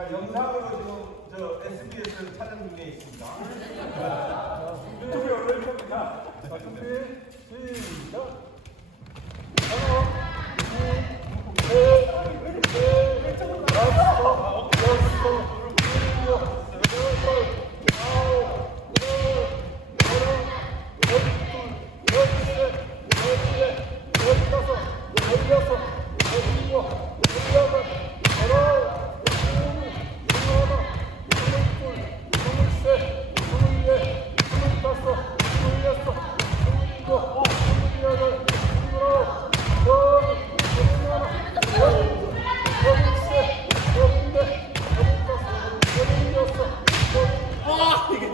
자, 영상으로 지금 저 SBS 촬영 중에 있습니다. 유튜브에 올릴 겁니다. 자, 준비, 시작!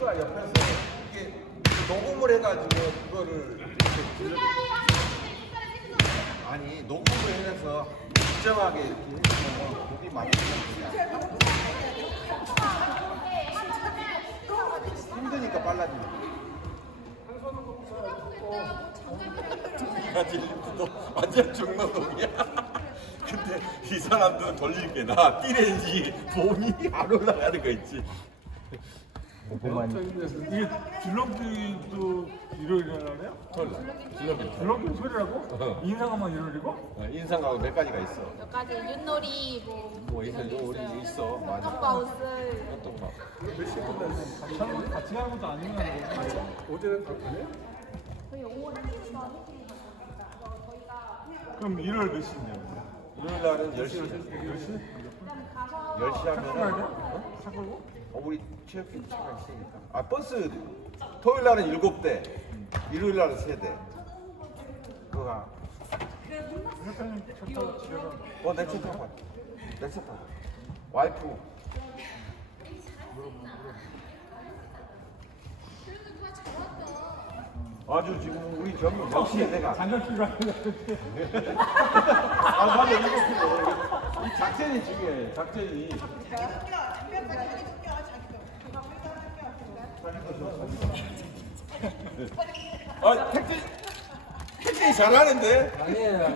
가 옆에서 이게 녹음을 해가지고 그거를 이렇게 아니 녹음을 해서 일정하게 이렇게 해주면 곡이 많이. 힘드니까 빨라지는 거야. 딜리프도 완전 중노동이야. 사람들은 돌릴 게 나. 뛰는지 몸이 안 올라가는 거 있지. 이게 줄넘기도 일요일이라네요? 줄넘기. 줄넘기 소리라고? 어. 인상하면 일요일이고? 어, 인상하고 몇 가지가 있어. 몇 가지 윷놀이 뭐 뭐 있어, 우리 있어. 맞아. 컵바우스 또 막. 같이, 같이 가는 것도 아니면 어제는 다 그래? 저희 5월 1일부터 그럼 일요일 몇 시인데요? 일요일 날은 10시. 10시? 10시 가야 하면은 돼? 어? 차 끌고? 어, 우리 체육관 차가 있으니까. 아, 버스 토요일 날은 7대. 일요일 날은 3대. 그거가 회사님 차 타고 집에 가. 어, 내차 타고 와. 내차 타고. 와이프. 아주 지금 우리 젊은 역시 내가. 장갑 끼고 하는 아 맞아. 이거 필요 이 작전이 중요해. 작전이. 아 택배 택배 잘하는데? 아니에요.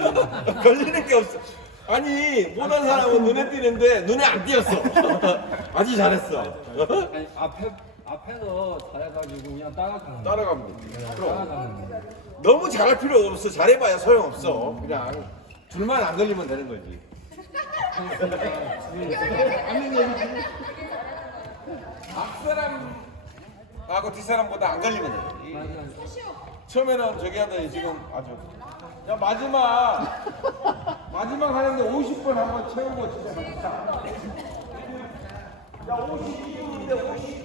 걸리는 게 없어. 아니 못한 사람은 눈에 띄는데 눈에 안 띄었어. 아주 잘했어. 아니, 앞에 앞에서 잘해가지고 그냥 따라가는 거. 따라가면 돼 그럼 따라가는 거. 너무 잘할 필요 없어. 잘해봐야 소용없어. 그냥 줄만 안 걸리면 되는 거지. 앞사람 하고 뒷사람보다 안 걸리면 되지. 처음에는 저기 하더니 지금 아주 야 마지막. 마지막 하는데 50분 한번 채우고 진짜 좋다. 야 52분인데 50